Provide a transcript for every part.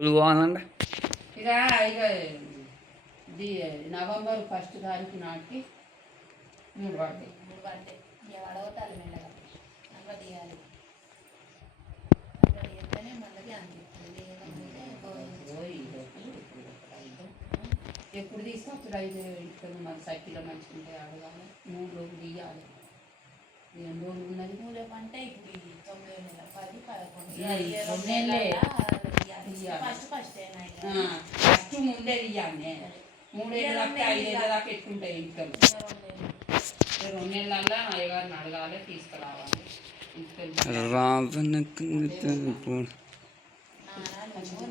పోవాలంటే ఇక ఇక ఇది నవంబర్ 1 తారీఖు నాటికి 3 పడతాయి. 3 పడతాయి. ఇక వడగొట్టాలి మెల్లగా అట్లా తీయాలి. అట్లా తీస్తేనే మళ్ళీ అనిపిస్తుంది. ఎప్పుడు తీసుకొచ్చాడు 5 ఇస్తుంది మన సైకిల్లో మంచిగా అడగాలి. 3 రోజులు తీయాలి. 2 రోజులు ఉన్నది. 3 రేపు అంటే ఇప్పుడు 9 నెల 10, 11 ఫస్ట్ ముందే తీయాలి. 3 ఏళ్ళ దాకా 5 ఏళ్ళ దాకా ఎత్తుంటాయి ఇంటికలు. 2 నెలల్లో అయ్యగారిని అడగాలి, తీసుకురావాలి.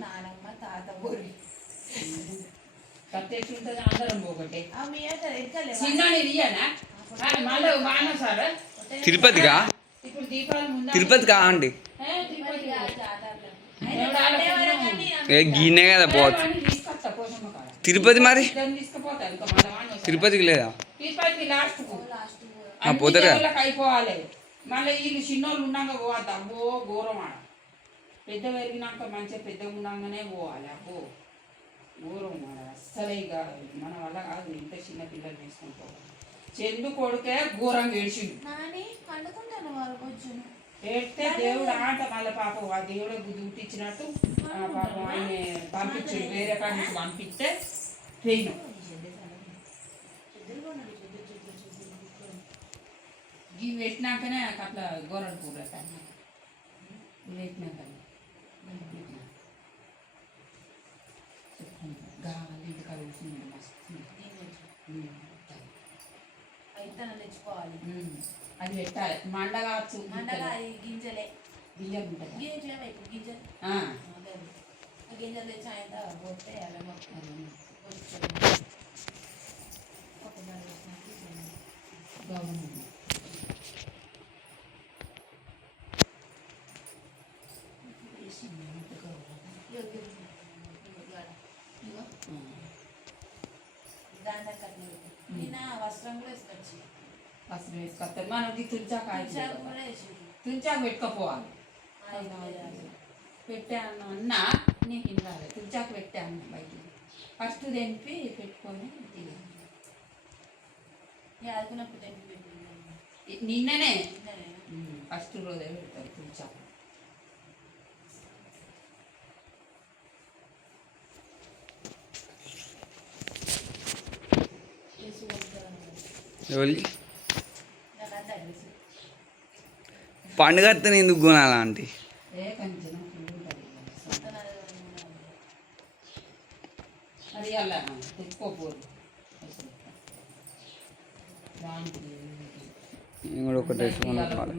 నానమ్మ తాత బోరి కట్టేసి ఉంటుంది. అందరం పోగొట్టే చిన్న తీయనా మళ్ళీ బాగా సార్ తిరుపతిగా ఇప్పుడు దీపాలు ముందు తిరుపతిగా అండి గిన్నే కదా పోవచ్చు. తీసుకొస్తా పోషమ్మ కాడ తిరుపతి మరి తీసుకుపోతారు. ఇంకా మళ్ళీ తిరుపతికి లేదా తిరుపతి లాస్ట్ పోతారా అయిపోవాలి. మళ్ళీ వీళ్ళు చిన్నోళ్ళు ఉన్నాక పోవద్దు. అబ్బో ఘోరం ఆడ పెద్ద పెరిగినాక మంచిగా పెద్దగా ఉన్నాగానే పోవాలి. అబ్బో ఘోరం ఆడ అస్సలే ఇక మన వల్ల కాదు. ఇంత చిన్న పిల్లలు తీసుకొని పోవాలి. చెందు కొడుకే ఘోరంగా ఏడ్చిండు. ఏడితే దేవుడు ఆట మళ్ళీ పాపం ఆ దేవుడే బుద్ధి పుట్టించినట్టు పాపం ఆయన పంపించాడు. వేరే కాడి నుంచి పంపిస్తే ట్రైన్ ఇవి పెట్టినాకనే అట్లా గోరడు పూట ఇవి పెట్టినాకనే గాలి ఇంటికాడ కూర్చుంది మస్తు తెచ్చుకోవాలి. అది పెట్టాలి. మండ కావచ్చు. మండగా గింజలే గింజలు ఉంటాయి. గింజలు ఇప్పుడు గింజలు గింజలు తెచ్చి ఆయన పోతే అలా దాంట్లో కట్టిన నిన్న వస్త్రం కూడా వేసుకొచ్చి వస్త్రం వేసుకొస్తారు. మనకి తుంచాక కూడా వేసి తుంచాకు పెట్టుకపోవాలి. పెట్టాను అన్న నీకు ఇందాలి. తుంచాకు పెట్టాను బయటికి ఫస్ట్ తెంపి పెట్టుకొని తీయాలి. ఆడుకున్నప్పుడు తెంపి పెట్టి నిన్ననే ఫస్ట్ రోజే పెడతారు తుంచాకు. పండుగ ఎందుకు కొనాలా ఆంటీ? అది అలా తెచ్చుకోకూడదు. నేను కూడా ఒక డ్రెస్ కొనుక్కోవాలి.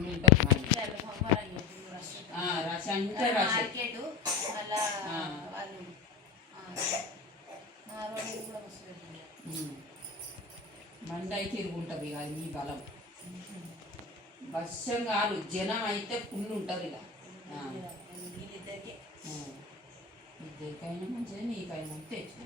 మండ అయితే తిరుగుంటుంది. ఇక అది మీ బలం. వర్షం కాదు జనం అయితే ఫుల్ ఉంటుంది. ఇక ఇద్దరికైనా మంచిది, నీకైనా తెచ్చుకో.